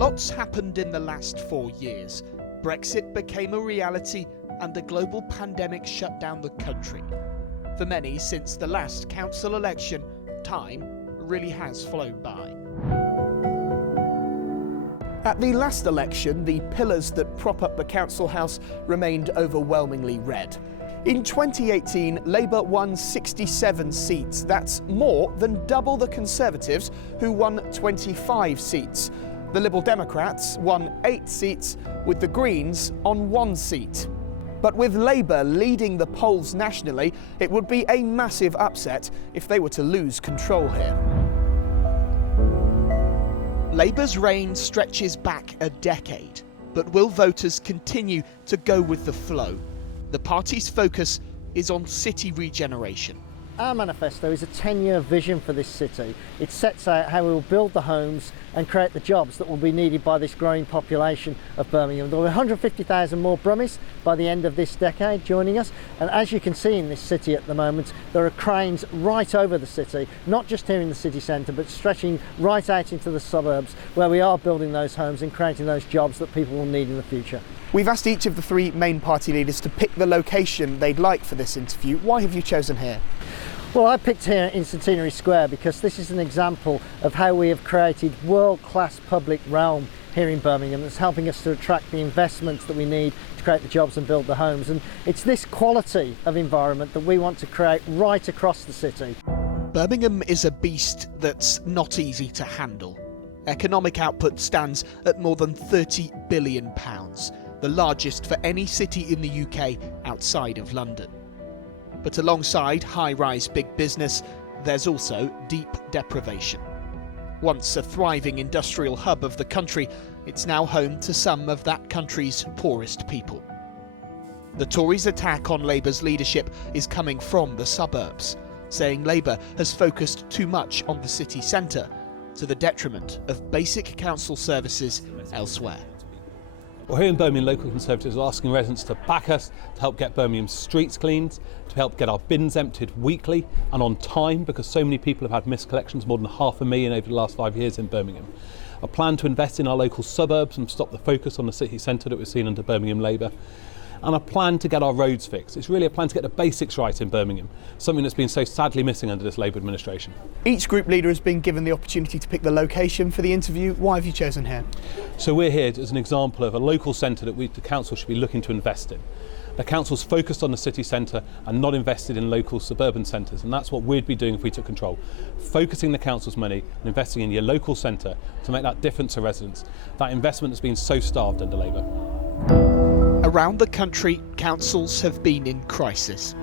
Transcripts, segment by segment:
lot's happened in the last 4 years. Brexit became a reality and a global pandemic shut down the country. For many, since the last council election, time really has flown by. At the last election, the pillars that prop up the council house remained overwhelmingly red. In 2018, Labour won 67 seats. That's more than double the Conservatives, who won 25 seats. The Liberal Democrats won 8 seats, with the Greens on 1 seat. But with Labour leading the polls nationally, it would be a massive upset if they were to lose control here. Labour's reign stretches back a decade, but will voters continue to go with the flow? The party's focus is on city regeneration. Our manifesto is a 10-year vision for this city. It sets out how we will build the homes and create the jobs that will be needed by this growing population of Birmingham. There will be 150,000 more Brummies by the end of this decade joining us. And as you can see in this city at the moment, there are cranes right over the city, not just here in the city centre, but stretching right out into the suburbs where we are building those homes and creating those jobs that people will need in the future. We've asked each of the 3 main party leaders to pick the location they'd like for this interview. Why have you chosen here? Well, I picked here in Centenary Square because this is an example of how we have created world-class public realm here in Birmingham that's helping us to attract the investments that we need to create the jobs and build the homes. And it's this quality of environment that we want to create right across the city. Birmingham is a beast that's not easy to handle. Economic output stands at more than £30 billion, the largest for any city in the UK outside of London. But alongside high-rise big business, there's also deep deprivation. Once a thriving industrial hub of the country, it's now home to some of that country's poorest people. The Tories' attack on Labour's leadership is coming from the suburbs, saying Labour has focused too much on the city centre, to the detriment of basic council services elsewhere. Well, here in Birmingham, local Conservatives are asking residents to back us to help get Birmingham's streets cleaned, to help get our bins emptied weekly and on time, because so many people have had missed collections, more than 500,000 over the last 5 years in Birmingham. A plan to invest in our local suburbs and stop the focus on the city centre that we've seen under Birmingham Labour. And a plan to get our roads fixed. It's really a plan to get the basics right in Birmingham, something that's been so sadly missing under this Labour administration. Each group leader has been given the opportunity to pick the location for the interview. Why have you chosen here? So we're here as an example of a local centre that the council should be looking to invest in. The council's focused on the city centre and not invested in local suburban centres, and that's what we'd be doing if we took control. Focusing the council's money and investing in your local centre to make that difference to residents. That investment has been so starved under Labour. Around the country, councils have been in crisis.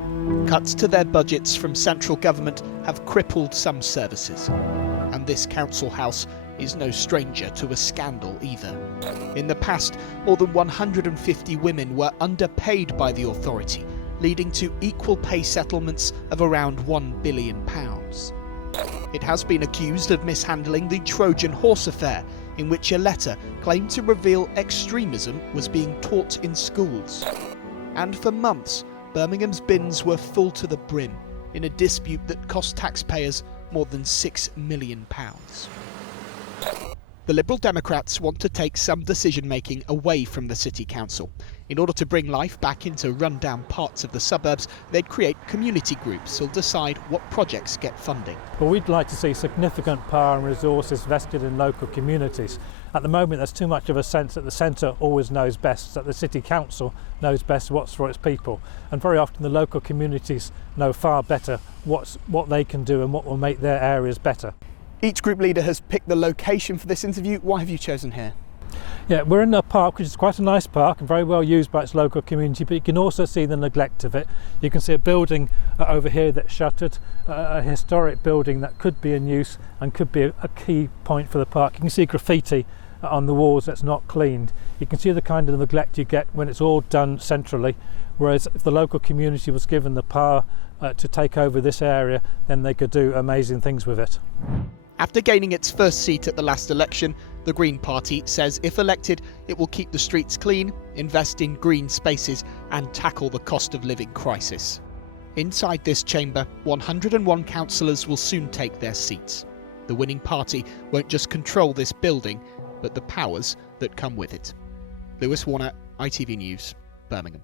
Cuts to their budgets from central government have crippled some services. And this council house is no stranger to a scandal either. In the past, more than 150 women were underpaid by the authority, leading to equal pay settlements of around £1 billion. It has been accused of mishandling the Trojan horse affair, in which a letter claimed to reveal extremism was being taught in schools. And for months, Birmingham's bins were full to the brim in a dispute that cost taxpayers more than £6 million. The Liberal Democrats want to take some decision-making away from the City Council. In order to bring life back into run-down parts of the suburbs, they'd create community groups who'll decide what projects get funding. Well, we'd like to see significant power and resources vested in local communities. At the moment, there's too much of a sense that the centre always knows best, that the City Council knows best what's for its people. And very often the local communities know far better what they can do and what will make their areas better. Each group leader has picked the location for this interview. Why have you chosen here? Yeah, we're in a park which is quite a nice park and very well used by its local community, but you can also see the neglect of it. You can see a building over here that's shuttered, a historic building that could be in use and could be a key point for the park. You can see graffiti on the walls that's not cleaned. You can see the kind of neglect you get when it's all done centrally, whereas if the local community was given the power to take over this area, then they could do amazing things with it. After gaining its first seat at the last election, the Green Party says if elected, it will keep the streets clean, invest in green spaces and tackle the cost of living crisis. Inside this chamber, 101 councillors will soon take their seats. The winning party won't just control this building, but the powers that come with it. Lewis Warner, ITV News, Birmingham.